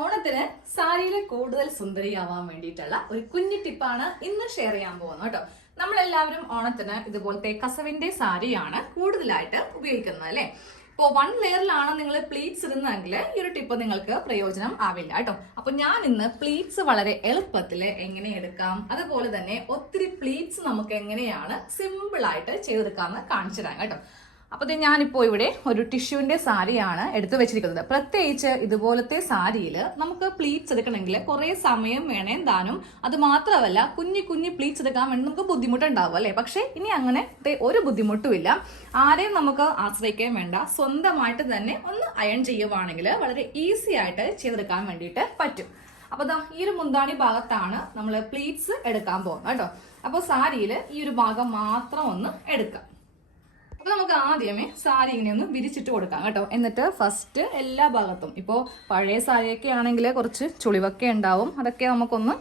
ഓണത്തിന് സാരിയിൽ കൂടുതൽ സുന്ദരിയാവാൻ വേണ്ടിയിട്ടുള്ള ഒരു കുഞ്ഞു ടിപ്പാണ് ഇന്ന് ഷെയർ ചെയ്യാൻ പോകുന്നത് കേട്ടോ. നമ്മളെല്ലാവരും ഓണത്തിന് ഇതുപോലത്തെ കസവിന്റെ സാരിയാണ് കൂടുതലായിട്ട് ഉപയോഗിക്കുന്നത് അല്ലെ. ഇപ്പോൾ 1 ലെയറിലാണ് നിങ്ങൾ പ്ലീറ്റ്സ് ഇടുന്നതെങ്കിൽ ഈ ഒരു ടിപ്പ് നിങ്ങൾക്ക് പ്രയോജനം ആവില്ല കേട്ടോ. അപ്പൊ ഞാൻ ഇന്ന് പ്ലീറ്റ്സ് വളരെ എളുപ്പത്തിൽ എങ്ങനെ എടുക്കാം, അതുപോലെ തന്നെ ഒത്തിരി പ്ലീറ്റ്സ് നമുക്ക് എങ്ങനെയാണ് സിമ്പിൾ ആയിട്ട് ചെയ്തെടുക്കാമെന്ന് കാണിച്ചു തരാം കേട്ടോ. അപ്പോൾ ഞാനിപ്പോൾ ഇവിടെ ഒരു ടിഷ്യൂവിന്റെ സാരിയാണ് എടുത്തു വെച്ചിരിക്കുന്നത്. പ്രത്യേകിച്ച് ഇതുപോലത്തെ സാരിയിൽ നമുക്ക് പ്ലീറ്റ്സ് എടുക്കണമെങ്കിൽ കുറെ സമയം വേണേ താനും. അത് മാത്രമല്ല കുഞ്ഞു പ്ലീറ്റ്സ് എടുക്കാൻ വേണ്ടി നമുക്ക് ബുദ്ധിമുട്ടുണ്ടാവും അല്ലെ. പക്ഷെ ഇനി അങ്ങനത്തെ ഒരു ബുദ്ധിമുട്ടുമില്ല. ആരെയും നമുക്ക് ആശ്രയിക്കാൻ വേണ്ട, സ്വന്തമായിട്ട് തന്നെ ഒന്ന് അയൺ ചെയ്യുവാണെങ്കിൽ വളരെ ഈസി ആയിട്ട് ചെയ്തെടുക്കാൻ വേണ്ടിയിട്ട് പറ്റും. അപ്പൊ ഈ ഒരു മുന്താണി ഭാഗത്താണ് നമ്മൾ പ്ലീറ്റ്സ് എടുക്കാൻ പോകുന്നത് കേട്ടോ. അപ്പോൾ സാരിയിൽ ഈ ഒരു ഭാഗം മാത്രം ഒന്ന് എടുക്കാം. അപ്പൊ നമുക്ക് ആദ്യമേ സാരി ഇങ്ങനെ ഒന്ന് വിരിച്ചിട്ട് കൊടുക്കാം കേട്ടോ. എന്നിട്ട് ഫസ്റ്റ് എല്ലാ ഭാഗത്തും, ഇപ്പോൾ പഴയ സാരിയൊക്കെ ആണെങ്കിൽ കുറച്ച് ചുളിവൊക്കെ ഉണ്ടാവും, അതൊക്കെ നമുക്കൊന്ന്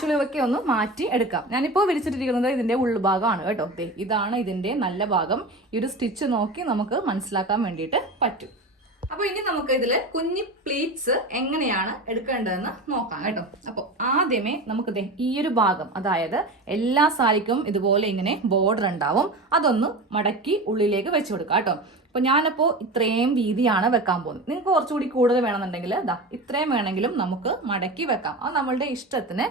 ചുളിവൊക്കെ ഒന്ന് മാറ്റി എടുക്കാം. ഞാനിപ്പോൾ വിരിച്ചിട്ടിരിക്കുന്നത് ഇതിന്റെ ഉൾഭാഗമാണ് കേട്ടോ. ഇതാണ് ഇതിന്റെ നല്ല ഭാഗം. ഈ ഒരു സ്റ്റിച്ച് നോക്കി നമുക്ക് മനസ്സിലാക്കാൻ വേണ്ടിയിട്ട് പറ്റും. അപ്പൊ ഇനി നമുക്ക് ഇതില് കുഞ്ഞി പ്ലീറ്റ്സ് എങ്ങനെയാണ് എടുക്കേണ്ടതെന്ന് നോക്കാം കേട്ടോ. അപ്പൊ ആദ്യമേ നമുക്ക് ഈ ഒരു ഭാഗം, അതായത് എല്ലാ സാരിക്കും ഇതുപോലെ ഇങ്ങനെ ബോർഡർ ഉണ്ടാവും, അതൊന്ന് മടക്കി ഉള്ളിലേക്ക് വെച്ച് കൊടുക്കാം കേട്ടോ. അപ്പൊ ഞാനിപ്പോ ഇത്രയും വീതിയാണ് വെക്കാൻ പോകുന്നത്. നിങ്ങൾക്ക് കുറച്ചുകൂടി കൂടുതൽ വേണമെന്നുണ്ടെങ്കിൽ ഇത്രയും വേണമെങ്കിലും നമുക്ക് മടക്കി വെക്കാം. അത് നമ്മളുടെ ഇഷ്ടത്തിന്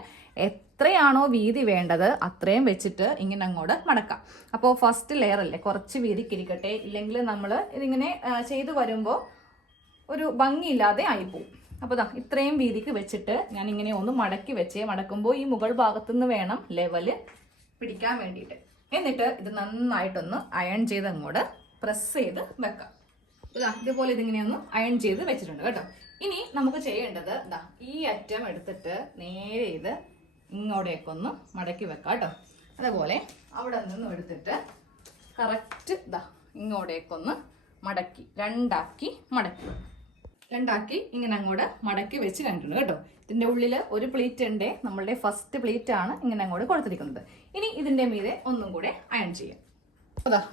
എത്രയാണോ വീതി വേണ്ടത് അത്രയും വെച്ചിട്ട് ഇങ്ങനെ അങ്ങോട്ട് മടക്കാം. അപ്പോൾ ഫസ്റ്റ് ലെയർ അല്ലേ, കുറച്ച് വീതിക്കിരിക്കട്ടെ, ഇല്ലെങ്കിൽ നമ്മൾ ഇതിങ്ങനെ ചെയ്തു വരുമ്പോൾ ഒരു ഭംഗിയില്ലാതെ ആയിപ്പോവും. അപ്പോൾ ഇത്രയും വീതിക്ക് വെച്ചിട്ട് ഞാൻ ഇങ്ങനെ ഒന്ന് മടക്കി വെച്ചേ. മടക്കുമ്പോൾ ഈ മുകൾ ഭാഗത്തു നിന്ന് വേണം ലെവല് പിടിക്കാൻ വേണ്ടിയിട്ട്. എന്നിട്ട് ഇത് നന്നായിട്ടൊന്ന് അയൺ ചെയ്ത് അങ്ങോട്ട് പ്രസ് ചെയ്ത് വെക്കാം. ഇതുപോലെ ഇതിങ്ങനെ ഒന്ന് അയൺ ചെയ്ത് വെച്ചിട്ടുണ്ട് കേട്ടോ. ഇനി നമുക്ക് ചെയ്യേണ്ടത് ഈ അറ്റം എടുത്തിട്ട് നേരെ ഇത് ഇങ്ങോട്ടേക്ക് ഒന്ന് മടക്കി വെക്കാം കേട്ടോ. അതേപോലെ അവിടെ നിന്നും എടുത്തിട്ട് കറക്റ്റ് ഇങ്ങോട്ടേക്കൊന്ന് മടക്കി രണ്ടാക്കി ഇങ്ങനെ അങ്ങോട്ട് മടക്കി വെച്ച് കണ്ടിട്ടുണ്ട് കേട്ടോ. ഇതിന്റെ ഉള്ളിൽ ഒരു പ്ലീറ്റ് ഉണ്ട്, നമ്മളുടെ ഫസ്റ്റ് പ്ലീറ്റ് ആണ് ഇങ്ങനെ അങ്ങോട്ട് കൊടുത്തിരിക്കുന്നത്. ഇനി ഇതിന്റെ മീതെ ഒന്നും കൂടെ അയൺ ചെയ്യാം.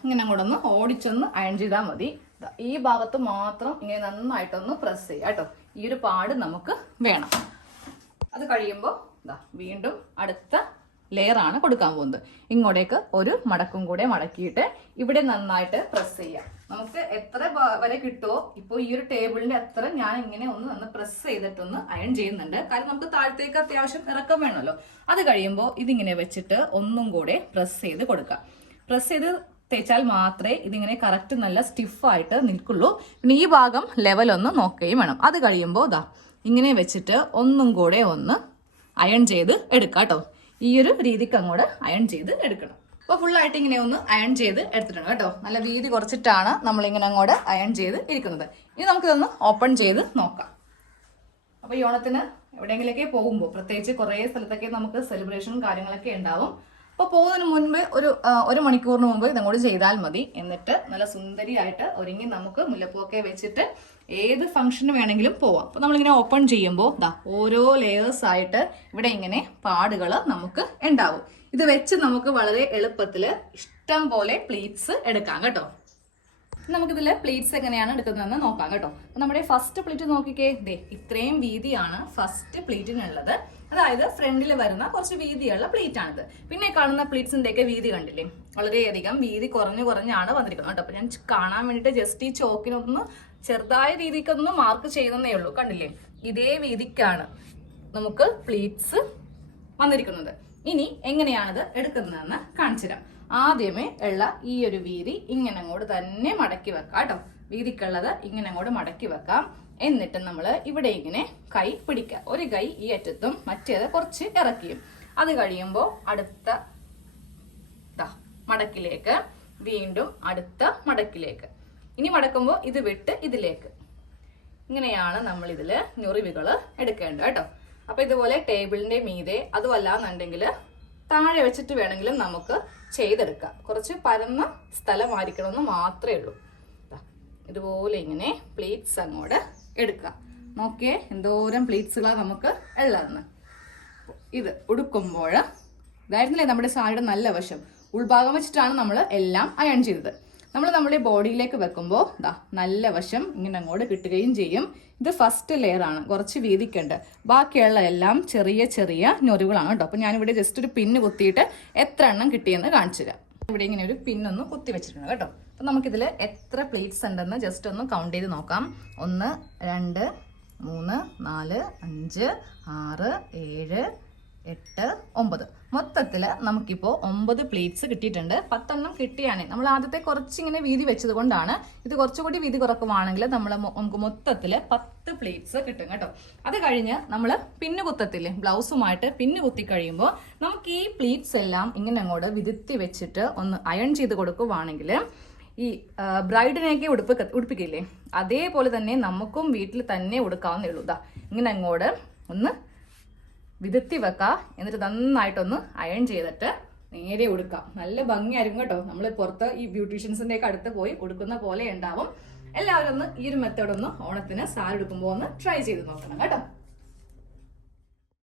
ഇങ്ങനെ അങ്ങോട്ടൊന്ന് ഓടിച്ചൊന്ന് അയൺ ചെയ്താൽ മതി. ഈ ഭാഗത്ത് മാത്രം ഇങ്ങനെ നന്നായിട്ടൊന്ന് പ്രസ് ചെയ്യാം കേട്ടോ. ഈ ഒരു പാട് നമുക്ക് വേണം. അത് കഴിയുമ്പോൾ വീണ്ടും അടുത്ത ലെയർ ആണ് കൊടുക്കാൻ പോകുന്നത്. ഇങ്ങോട്ടേക്ക് ഒരു മടക്കും കൂടെ മടക്കിയിട്ട് ഇവിടെ നന്നായിട്ട് പ്രസ് ചെയ്യാം. നമുക്ക് എത്ര വരെ കിട്ടുമോ, ഇപ്പോൾ ഈ ഒരു ടേബിളിന്റെ അത്ര ഞാൻ ഇങ്ങനെ ഒന്ന് പ്രസ് ചെയ്തിട്ടൊന്ന് അയൺ ചെയ്യുന്നുണ്ട്. കാരണം നമുക്ക് താഴത്തേക്ക് അത്യാവശ്യം ഇറക്കം വേണമല്ലോ. അത് കഴിയുമ്പോൾ ഇതിങ്ങനെ വെച്ചിട്ട് ഒന്നും കൂടെ പ്രസ് ചെയ്ത് കൊടുക്കാം. പ്രസ് ചെയ്ത് തേച്ചാൽ മാത്രമേ ഇതിങ്ങനെ കറക്റ്റ് നല്ല സ്റ്റിഫായിട്ട് നിൽക്കുള്ളൂ. പിന്നെ ഈ ഭാഗം ലെവലൊന്ന് നോക്കുകയും വേണം. അത് കഴിയുമ്പോൾ ഇങ്ങനെ വെച്ചിട്ട് ഒന്നും കൂടെ ഒന്ന് അയൺ ചെയ്ത് എടുക്കാം കേട്ടോ. ഈ ഒരു രീതിക്ക് അങ്ങോട്ട് അയൺ ചെയ്ത് എടുക്കണം. അപ്പോൾ ഫുള്ളായിട്ട് ഇങ്ങനെ ഒന്ന് അയൺ ചെയ്ത് എടുത്തിട്ടുണ്ട് കേട്ടോ. നല്ല വീതി കുറച്ചിട്ടാണ് നമ്മളിങ്ങനെ അങ്ങോട്ട് അയൺ ചെയ്ത് ഇരിക്കുന്നത്. ഇനി നമുക്കിതൊന്ന് ഓപ്പൺ ചെയ്ത് നോക്കാം. അപ്പോൾ ഈ ഓണത്തിന് എവിടെയെങ്കിലൊക്കെ പോകുമ്പോൾ, പ്രത്യേകിച്ച് കുറേ സ്ഥലത്തൊക്കെ നമുക്ക് സെലിബ്രേഷനും കാര്യങ്ങളൊക്കെ ഉണ്ടാവും. അപ്പോൾ പോകുന്നതിന് മുൻപ് ഒരു മണിക്കൂറിന് മുമ്പ് ഇതങ്ങോട്ട് ചെയ്താൽ മതി. എന്നിട്ട് നല്ല സുന്ദരിയായിട്ട് ഒരുങ്ങി നമുക്ക് മുല്ലപ്പൂവൊക്കെ വെച്ചിട്ട് ഏത് ഫംഗ്ഷന് വേണമെങ്കിലും പോവാം. അപ്പോൾ നമ്മളിങ്ങനെ ഓപ്പൺ ചെയ്യുമ്പോൾ ഓരോ ലേയേഴ്സ് ആയിട്ട് ഇവിടെ ഇങ്ങനെ പാടുകൾ നമുക്ക് ഉണ്ടാവും. ഇത് വെച്ച് നമുക്ക് വളരെ എളുപ്പത്തിൽ ഇഷ്ടം പോലെ പ്ലീറ്റ്സ് എടുക്കാം കേട്ടോ. നമുക്കിതിൽ പ്ലീറ്റ്സ് എങ്ങനെയാണ് എടുക്കുന്നതെന്ന് നോക്കാം കേട്ടോ. നമ്മുടെ ഫസ്റ്റ് പ്ലീറ്റ് നോക്കിക്കേ, ഇത്രയും വീതിയാണ് ഫസ്റ്റ് പ്ലീറ്റിനുള്ളത്. അതായത് ഫ്രണ്ടിൽ വരുന്ന കുറച്ച് വീതിയുള്ള പ്ലീറ്റ് ആണിത്. പിന്നെ കാണുന്ന പ്ലീറ്റ്സിന്റെ ഒക്കെ വീതി കണ്ടില്ലേ, വളരെയധികം വീതി കുറഞ്ഞാണ് വന്നിരിക്കുന്നത് കേട്ടോ. അപ്പൊ ഞാൻ കാണാൻ വേണ്ടിട്ട് ജസ്റ്റ് ഈ ചോക്കിനൊന്ന് ചെറുതായ രീതിക്കൊന്ന് മാർക്ക് ചെയ്യുന്നേ ഉള്ളൂ. കണ്ടില്ലേ, ഇതേ വീതിക്കാണ് നമുക്ക് പ്ലീറ്റ്സ് വന്നിരിക്കുന്നത്. ഇനി എങ്ങനെയാണിത് എടുക്കുന്നതെന്ന് കാണിച്ചു തരാം. ആദ്യമേ ഉള്ള ഈ ഒരു വീതി ഇങ്ങനെ അങ്ങോട്ട് തന്നെ മടക്കി വെക്കാം കേട്ടോ. വീതിക്കുള്ളത് ഇങ്ങനെ അങ്ങോട്ട് മടക്കി വെക്കാം. എന്നിട്ട് നമ്മൾ ഇവിടെ ഇങ്ങനെ കൈ പിടിക്കുക. ഒരു കൈ ഈ അറ്റത്തും മറ്റേത് കുറച്ച് ഇറക്കിയും. അത് കഴിയുമ്പോൾ അടുത്ത മടക്കിലേക്ക്, വീണ്ടും അടുത്ത മടക്കിലേക്ക്. ഇനി മടക്കുമ്പോൾ ഇത് വിട്ട് ഇതിലേക്ക്. ഇങ്ങനെയാണ് നമ്മൾ ഇതില് ഞൊറിവുകൾ എടുക്കേണ്ടത് കേട്ടോ. അപ്പൊ ഇതുപോലെ ടേബിളിന്റെ മീതെ, അതുമല്ല എന്നുണ്ടെങ്കിൽ താഴെ വെച്ചിട്ട് വേണമെങ്കിലും നമുക്ക് ചെയ്തെടുക്കാം. കുറച്ച് പരന്ന സ്ഥലമായിരിക്കണമെന്ന് മാത്രമേ ഉള്ളൂ. ഇതുപോലെ ഇങ്ങനെ പ്ലീറ്റ്സ് അങ്ങോട്ട് എടുക്കാം. നോക്കിയേ എന്തോരം പ്ലീറ്റ്സുകളാണ് നമുക്ക് ഉള്ളതെന്ന്. ഇത് ഉടുക്കുമ്പോൾ ഇതായിരുന്നില്ലേ നമ്മുടെ സാരിയുടെ നല്ല വശം. ഉൾഭാഗം വെച്ചിട്ടാണ് നമ്മൾ എല്ലാം അയൺ ചെയ്തത്. നമ്മൾ നമ്മുടെ ബോഡിയിലേക്ക് വെക്കുമ്പോൾ ദാ നല്ല വശം ഇങ്ങനെ അങ്ങോട്ട് കിട്ടുകയും ചെയ്യും. ഇത് ഫസ്റ്റ് ലെയർ ആണ്, കുറച്ച് വീതിക്കുണ്ട്. ബാക്കിയുള്ള എല്ലാം ചെറിയ ചെറിയ ഞൊറിവുകളാണ് കേട്ടോ. അപ്പോൾ ഞാനിവിടെ ജസ്റ്റ് ഒരു പിന്ന് കുത്തിയിട്ട് എത്ര എണ്ണം കിട്ടിയെന്ന് കാണിച്ചു തരാം. ഇവിടെ ഇങ്ങനെ ഒരു പിന്നൊന്ന് കുത്തി വെച്ചിട്ടുണ്ട് കേട്ടോ. അപ്പം നമുക്കിതിൽ എത്ര പ്ലേറ്റ്സ് ഉണ്ടെന്ന് ജസ്റ്റ് ഒന്ന് കൗണ്ട് ചെയ്ത് നോക്കാം. 1 2 3 4 5 6 7 8 9 മൊത്തത്തിൽ നമുക്കിപ്പോൾ 9 പ്ലേറ്റ്സ് കിട്ടിയിട്ടുണ്ട്. 10 എണ്ണം കിട്ടിയാണ്. നമ്മൾ ആദ്യത്തെ കുറച്ചിങ്ങനെ വീതി വെച്ചത് കൊണ്ടാണ്. ഇത് കുറച്ചുകൂടി വീതി കുറക്കുവാണെങ്കിൽ നമുക്ക് മൊത്തത്തിൽ 10 പ്ലേറ്റ്സ് കിട്ടും കേട്ടോ. അത് കഴിഞ്ഞ് നമ്മൾ പിന്നു കുത്തത്തില്ലേ, ബ്ലൗസുമായിട്ട് പിന്നു കുത്തി കഴിയുമ്പോൾ നമുക്ക് ഈ പ്ലേറ്റ്സ് എല്ലാം ഇങ്ങനെ അങ്ങോട്ട് വിരുത്തി വെച്ചിട്ട് ഒന്ന് അയൺ ചെയ്ത് കൊടുക്കുവാണെങ്കിൽ ഈ ബ്രൈഡിനെയൊക്കെ ഉടുപ്പിക്കില്ലേ, അതേപോലെ തന്നെ നമുക്കും വീട്ടിൽ തന്നെ ഉടുക്കാവുന്നേ ഉള്ളൂ. ഇതാ ഇങ്ങനെ അങ്ങോട്ട് ഒന്ന് വിതത്തി വെക്കുക, എന്നിട്ട് നന്നായിട്ടൊന്ന് അയൺ ചെയ്തിട്ട് നേരെ ഉടുക്കാം. നല്ല ഭംഗിയായിരിക്കും കേട്ടോ. നമ്മൾ പുറത്ത് ഈ ബ്യൂട്ടീഷ്യൻസിന്റെ ഒക്കെ അടുത്ത് പോയി ഉടുക്കുന്ന പോലെ ഉണ്ടാവും. എല്ലാവരും ഒന്ന് ഈ ഒരു മെത്തേഡ് ഒന്ന് ഓണത്തിന് സാരി ഉടുക്കുമ്പോൾ ഒന്ന് ട്രൈ ചെയ്ത് നോക്കണം കേട്ടോ.